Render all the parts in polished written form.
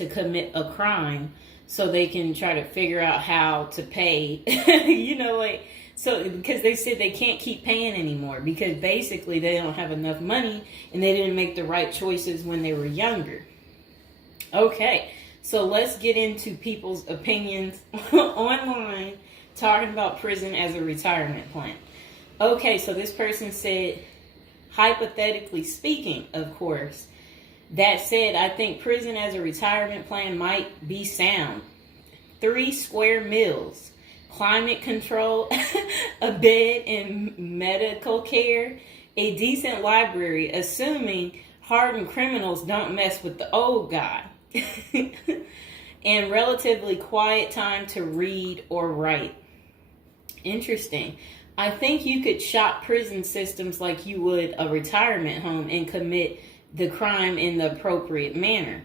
to commit a crime so they can try to figure out how to pay, like, so because they said they can't keep paying anymore because basically they don't have enough money and they didn't make the right choices when they were younger. Okay, so let's get into people's opinions online talking about prison as a retirement plan. Okay, so this person said, hypothetically speaking, of course, that said, I think prison as a retirement plan might be sound. 3 square meals, climate control, a bed and medical care, a decent library, assuming hardened criminals don't mess with the old guy, and relatively quiet time to read or write. Interesting. I think you could shop prison systems like you would a retirement home and commit the crime in the appropriate manner.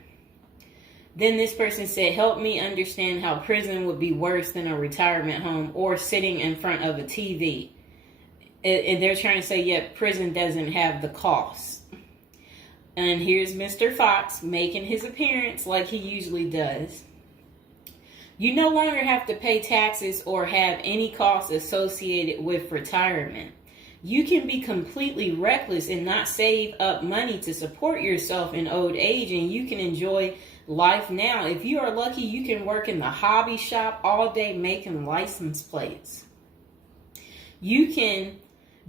Then this person said, help me understand how prison would be worse than a retirement home or sitting in front of a TV. And they're trying to say, yeah, prison doesn't have the costs. And here's Mr. Fox making his appearance like he usually does. You no longer have to pay taxes or have any costs associated with retirement. You can be completely reckless and not save up money to support yourself in old age, and you can enjoy life now. If you are lucky, you can work in the hobby shop all day making license plates. You can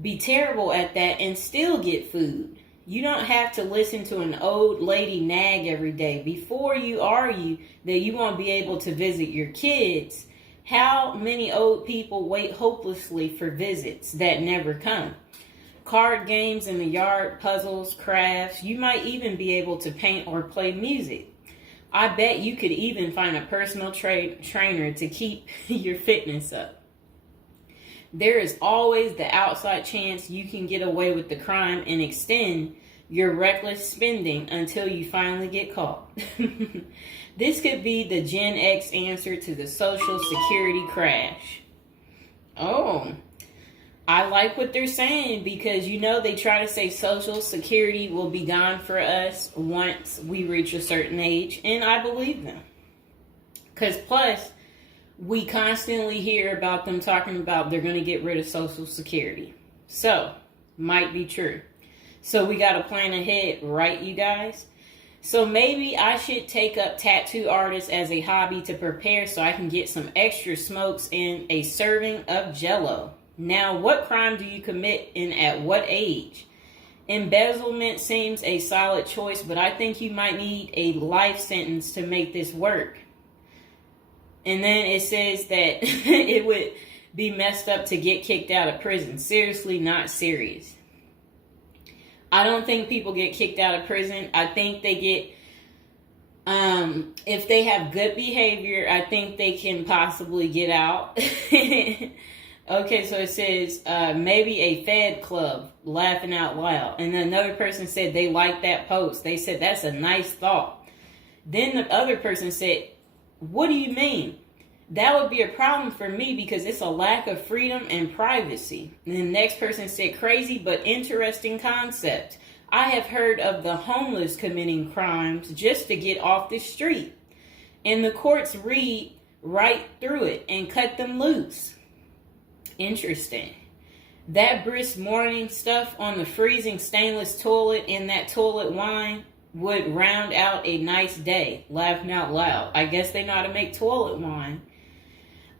be terrible at that and still get food. You don't have to listen to an old lady nag every day. Before you argue that you won't be able to visit your kids, how many old people wait hopelessly for visits that never come? Card games in the yard, puzzles, crafts. You might even be able to paint or play music. I bet you could even find a personal trainer to keep your fitness up. There is always the outside chance you can get away with the crime and extend your reckless spending until you finally get caught. This could be the Gen X answer to the Social Security crash. Oh, I like what they're saying because, they try to say Social Security will be gone for us once we reach a certain age, and I believe them. Because plus, we constantly hear about them talking about they're going to get rid of Social Security. So, might be true. So we got to plan ahead, right, you guys? So maybe I should take up tattoo artists as a hobby to prepare so I can get some extra smokes and a serving of Jell-O. Now, what crime do you commit and at what age? Embezzlement seems a solid choice, but I think you might need a life sentence to make this work. And then it says that it would be messed up to get kicked out of prison. Seriously, not serious. I don't think people get kicked out of prison. I think they get, if they have good behavior, I think they can possibly get out. Okay, so it says maybe a Fed club, laughing out loud. And another person said they liked that post. They said that's a nice thought. Then the other person said, what do you mean? That would be a problem for me because it's a lack of freedom and privacy. And the next person said, crazy but interesting concept. I have heard of the homeless committing crimes just to get off the street. And the courts read right through it and cut them loose. Interesting. That brisk morning stuff on the freezing stainless toilet and that toilet wine would round out a nice day. Laughing out loud. I guess they know how to make toilet wine.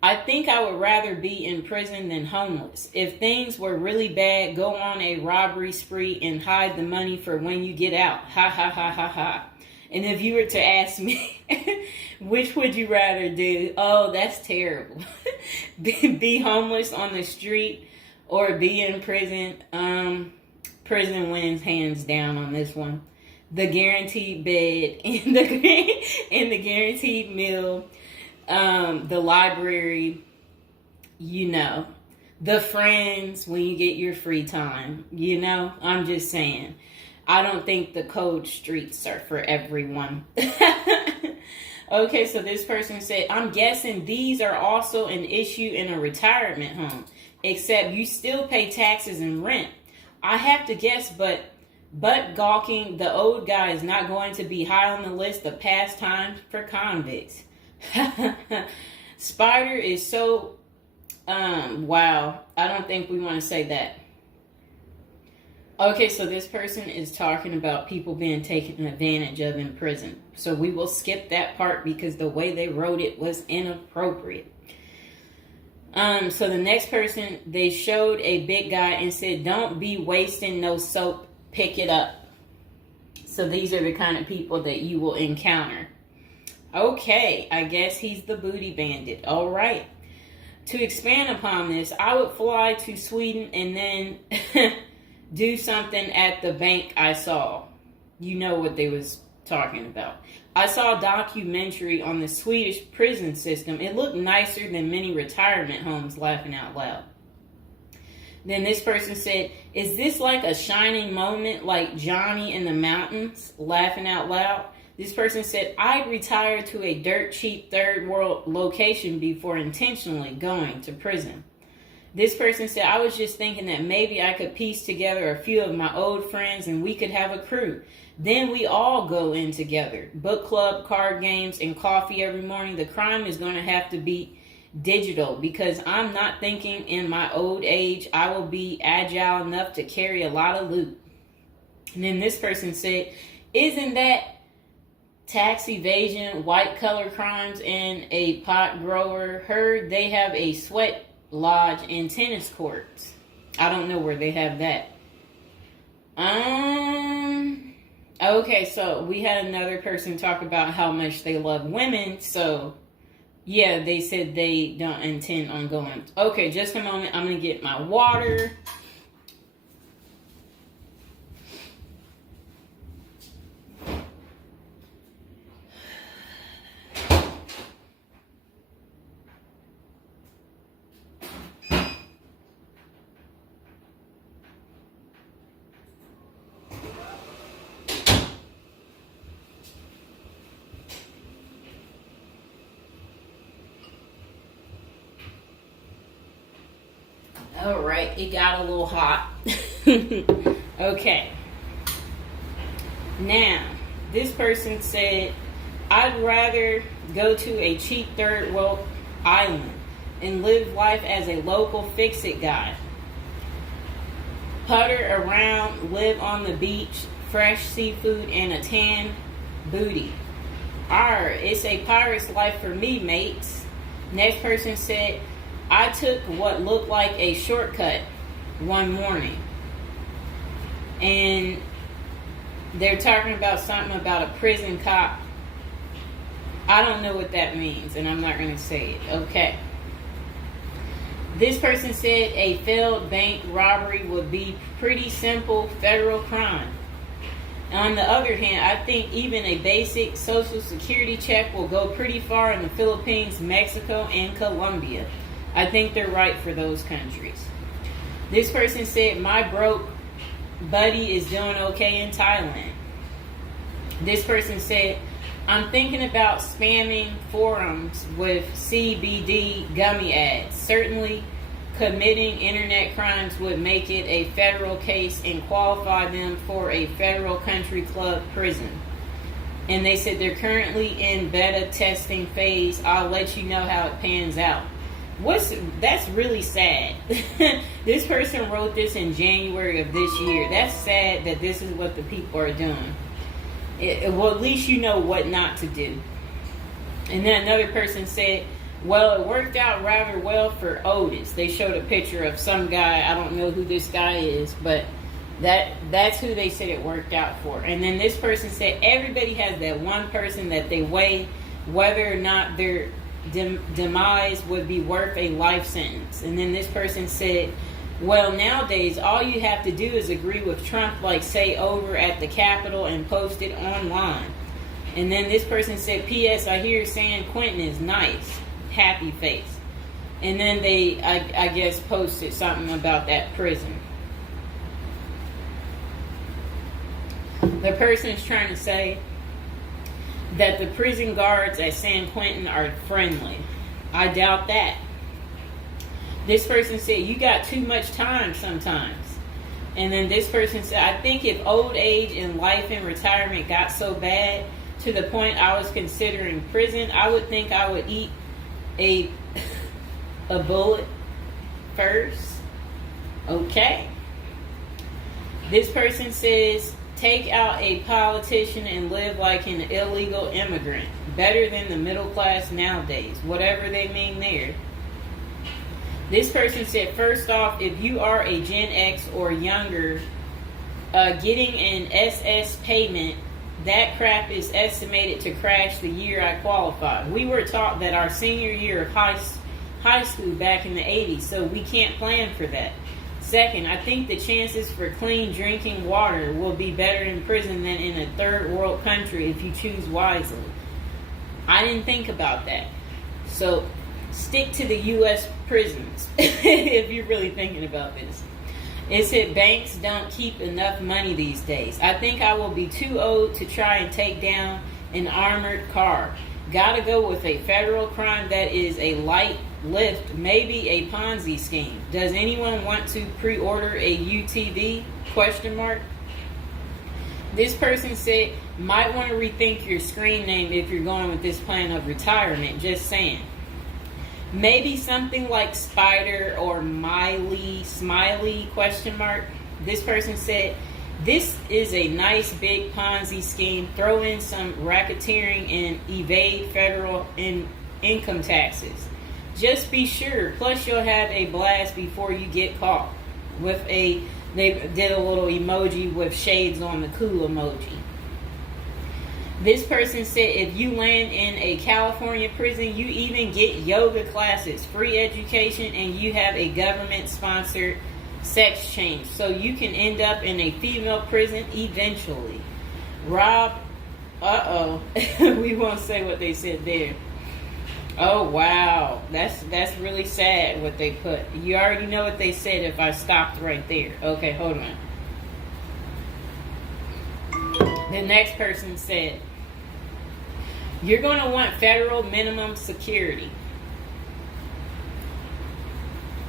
I think I would rather be in prison than homeless. If things were really bad, go on a robbery spree and hide the money for when you get out. Ha ha ha ha ha. And if you were to ask me, which would you rather do? Oh, that's terrible. Be homeless on the street or be in prison. Prison wins hands down on this one. The guaranteed bed and the guaranteed meal. The library, the friends when you get your free time, I'm just saying. I don't think the cold streets are for everyone. Okay, so this person said, I'm guessing these are also an issue in a retirement home, except you still pay taxes and rent. I have to guess, but But gawking, the old guy is not going to be high on the list of pastimes for convicts. Spider is so, wow. I don't think we want to say that. Okay, so this person is talking about people being taken advantage of in prison. So we will skip that part because the way they wrote it was inappropriate. So the next person, they showed a big guy and said, "Don't be wasting no soap, pick it up." So these are the kind of people that you will encounter. Okay, I guess he's the booty bandit. All right. To expand upon this, I would fly to Sweden and then do something at the bank I saw. You know what they was talking about. I saw a documentary on the Swedish prison system. It looked nicer than many retirement homes, laughing out loud. Then this person said, "Is this like a shining moment like Johnny in the Mountains?" Laughing out loud. This person said, "I'd retire to a dirt cheap third world location before intentionally going to prison." This person said, "I was just thinking that maybe I could piece together a few of my old friends and we could have a crew. Then we all go in together. Book club, card games, and coffee every morning. The crime is going to have to be digital because I'm not thinking in my old age I will be agile enough to carry a lot of loot." And then this person said, "Isn't that tax evasion, white collar crimes, and a pot grower? Heard they have a sweat lodge and tennis courts." I don't know where they have that. Okay, so we had another person talk about how much they love women. So yeah, they said they don't intend on going. Okay, just a moment. I'm going to get my water. All right, it got a little hot. Okay. Now, this person said, "I'd rather go to a cheap third world island and live life as a local fix-it guy. Putter around, live on the beach, fresh seafood, and a tan booty. Arr, it's a pirate's life for me, mates." Next person said, "I took what looked like a shortcut one morning." And they're talking about something about a prison cop. I don't know what that means, and I'm not going to say it. Okay. This person said a failed bank robbery would be pretty simple federal crime. On the other hand, I think even a basic social security check will go pretty far in the Philippines, Mexico, and Colombia. I think they're right for those countries. This person said, "My broke buddy is doing okay in Thailand." This person said, "I'm thinking about spamming forums with CBD gummy ads. Certainly committing internet crimes would make it a federal case and qualify them for a federal country club prison." And they said they're currently in beta testing phase. I'll let you know how it pans out. That's really sad. This person wrote this in January of this year. That's sad that this is what the people are doing. Well, at least you know what not to do. And then another person said, "Well, it worked out rather well for Otis." They showed a picture of some guy. I don't know who this guy is, but that's who they said it worked out for. And then this person said everybody has that one person that they weigh whether or not their demise would be worth a life sentence. And then this person said, "Well, nowadays all you have to do is agree with Trump, like say over at the Capitol, and post it online." And then this person said, "P.S. I hear San Quentin is nice. Happy face." And then they, I guess, posted something about that prison. The person is trying to say that the prison guards at San Quentin are friendly. I doubt that. This person said, "You got too much time sometimes. And then this person said, I think if old age and life in retirement got so bad to the point I was considering prison, I would think I would eat a bullet first. Okay. This person says, take out a politician and live like an illegal immigrant. Better than the middle class nowadays. Whatever they mean there. This person said, first off, if you are a Gen X or younger, getting an SS payment, that crap is estimated to crash the year I qualified. We were taught that our senior year of high school back in the 80s, so we can't plan for that. Second, I think the chances for clean drinking water will be better in prison than in a third world country if you choose wisely. I didn't think about that. So stick to the U.S. prisons if you're really thinking about this. It said banks don't keep enough money these days. I think I will be too old to try and take down an armored car. Gotta go with a federal crime that is a light lift, maybe a Ponzi scheme. Does anyone want to pre-order a UTV? Question mark. This person said, might want to rethink your screen name if you're going with this plan of retirement. Just saying. Maybe something like Spider or Smiley, question mark. This person said, this is a nice big Ponzi scheme. Throw in some racketeering and evade federal income taxes. Just be sure. Plus you'll have a blast before you get caught. They did a little emoji with shades on the cool emoji. This person said, if you land in a California prison, you even get yoga classes, free education, and you have a government-sponsored sex change. So you can end up in a female prison eventually. Rob, we won't say what they said there. Oh, wow. That's really sad what they put. You already know what they said if I stopped right there. Okay, hold on. The next person said, you're going to want federal minimum security.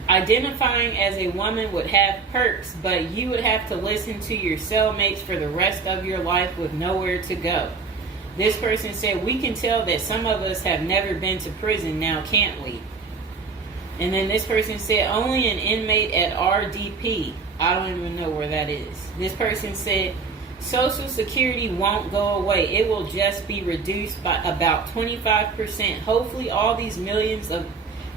Identifying as a woman would have perks, but you would have to listen to your cellmates for the rest of your life with nowhere to go. This person said, we can tell that some of us have never been to prison now, can't we? And then this person said, only an inmate at RDP. I don't even know where that is. This person said, Social Security won't go away. It will just be reduced by about 25%. Hopefully all these millions of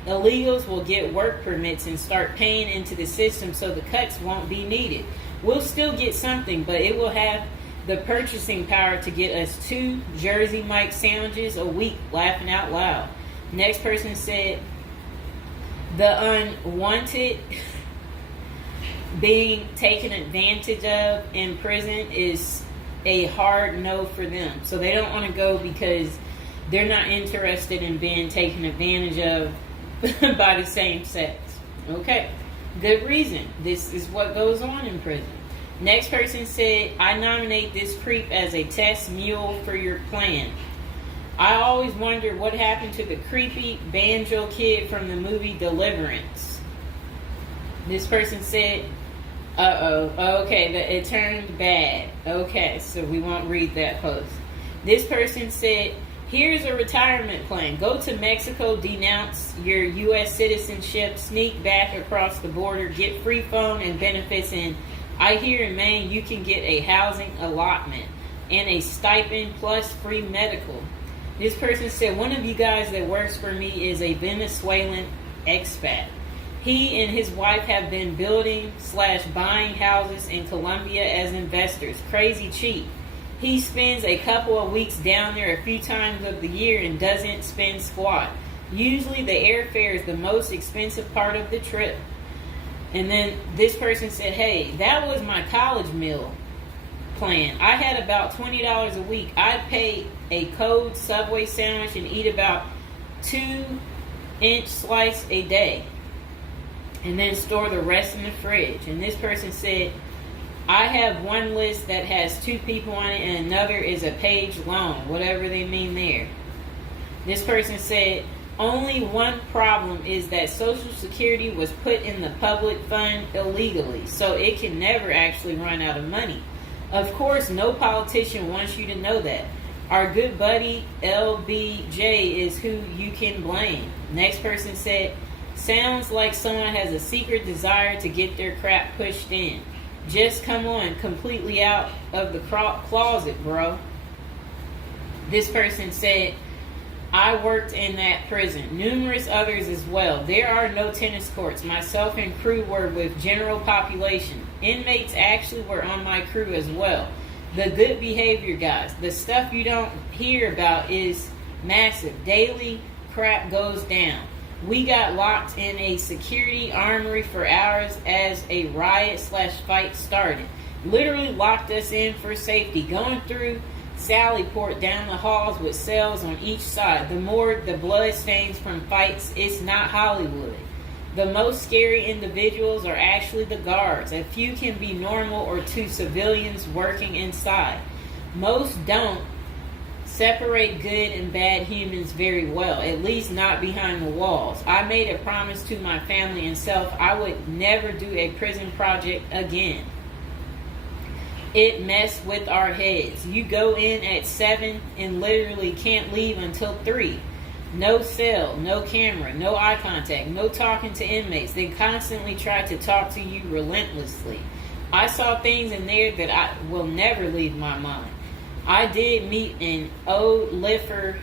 illegals will get work permits and start paying into the system so the cuts won't be needed. We'll still get something, but it will have the purchasing power to get us 2 Jersey Mike sandwiches a week, laughing out loud. Next person said, the unwanted being taken advantage of in prison is a hard no for them. So they don't want to go because they're not interested in being taken advantage of by the same sex. Okay, good reason. This is what goes on in prison. Next person said, I nominate this creep as a test mule for your plan. I always wonder what happened to the creepy banjo kid from the movie Deliverance. This person said, okay, it turned bad. Okay, so we won't read that post. This person said, here's a retirement plan. Go to Mexico, denounce your U.S. citizenship, sneak back across the border, get free phone and benefits, and I hear in Maine you can get a housing allotment and a stipend plus free medical. This person said, one of you guys that works for me is a Venezuelan expat. He and his wife have been building/buying houses in Colombia as investors. Crazy cheap. He spends a couple of weeks down there a few times of the year and doesn't spend squat. Usually the airfare is the most expensive part of the trip. And then this person said, hey, that was my college meal plan. I had about $20 a week. I'd pay a cold Subway sandwich and eat about 2-inch slice a day. And then store the rest in the fridge. And this person said, I have one list that has 2 people on it and another is a page long. Whatever they mean there. This person said, Only one problem is that Social Security was put in the public fund illegally, so it can never actually run out of money. Of course, no politician wants you to know that. Our good buddy LBJ is who you can blame. Next person said, sounds like someone has a secret desire to get their crap pushed in. Just come on, completely out of the closet, bro. This person said, I worked in that prison. Numerous others as well. There are no tennis courts. Myself and crew were with general population. Inmates actually were on my crew as well. The good behavior guys. The stuff you don't hear about is massive. Daily crap goes down. We got locked in a security armory for hours as a riot/fight started. Literally locked us in for safety. Going through Sallyport down the halls with cells on each side. The more the blood stains from fights, it's not Hollywood. The most scary individuals are actually the guards. A few can be normal or two civilians working inside. Most don't separate good and bad humans very well, at least not behind the walls. I made a promise to my family and self I would never do a prison project again. It messed with our heads. You go in at 7 and literally can't leave until 3. No cell, no camera, no eye contact, no talking to inmates. They constantly try to talk to you relentlessly. I saw things in there that I will never leave my mind. I did meet an old lifer.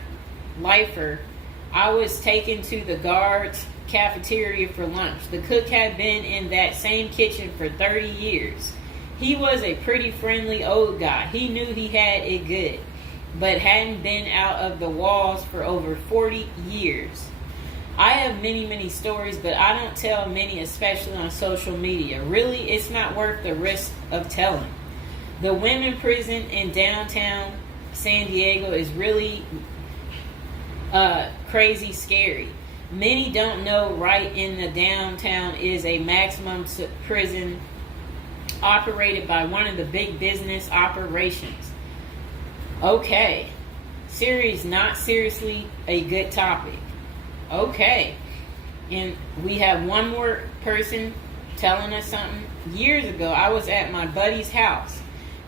I was taken to the guards' cafeteria for lunch. The cook had been in that same kitchen for 30 years. He was a pretty friendly old guy. He knew he had it good, but hadn't been out of the walls for over 40 years. I have many stories, but I don't tell many, especially on social media. Really, it's not worth the risk of telling. The women prison in downtown San Diego is really crazy scary. Many don't know right in the downtown is a maximum prison operated by one of the big business operations. Okay. Series not seriously a good topic. Okay. And we have one more person telling us something. Years ago, I was at my buddy's house.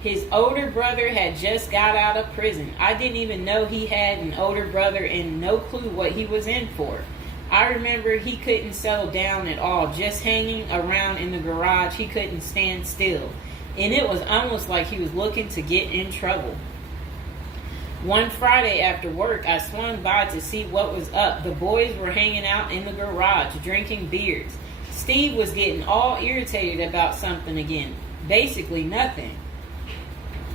His older brother had just got out of prison. I didn't even know he had an older brother and no clue what he was in for. I remember he couldn't settle down at all, just hanging around in the garage. He couldn't stand still. And it was almost like he was looking to get in trouble. One Friday after work, I swung by to see what was up. The boys were hanging out in the garage, drinking beers. Steve was getting all irritated about something again. Basically nothing.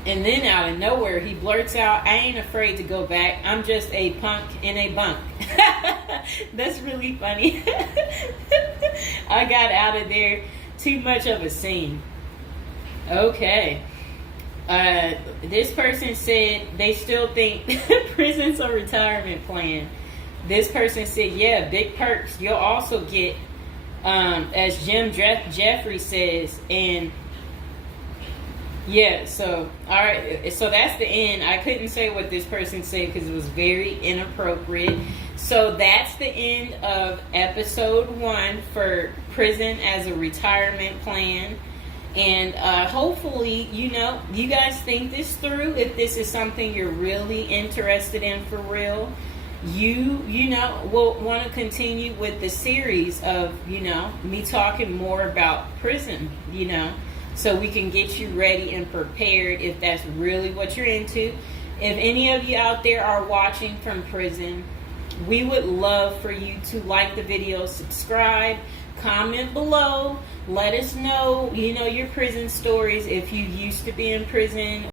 And then out of nowhere, he blurts out, I ain't afraid to go back. I'm just a punk in a bunk. That's really funny. I got out of there. Too much of a scene. Okay. This person said they still think prison's a retirement plan. This person said, yeah, big perks. You'll also get, as Jim Jeffrey says, and yeah, so, all right, so that's the end. I couldn't say what this person said because it was very inappropriate. So that's the end of episode 1 for prison as a retirement plan. And hopefully, you guys think this through. If this is something you're really interested in for real, you will want to continue with the series of, me talking more about prison, so we can get you ready and prepared if that's really what you're into. If any of you out there are watching from prison, we would love for you to like the video, subscribe, comment below, let us know, your prison stories if you used to be in prison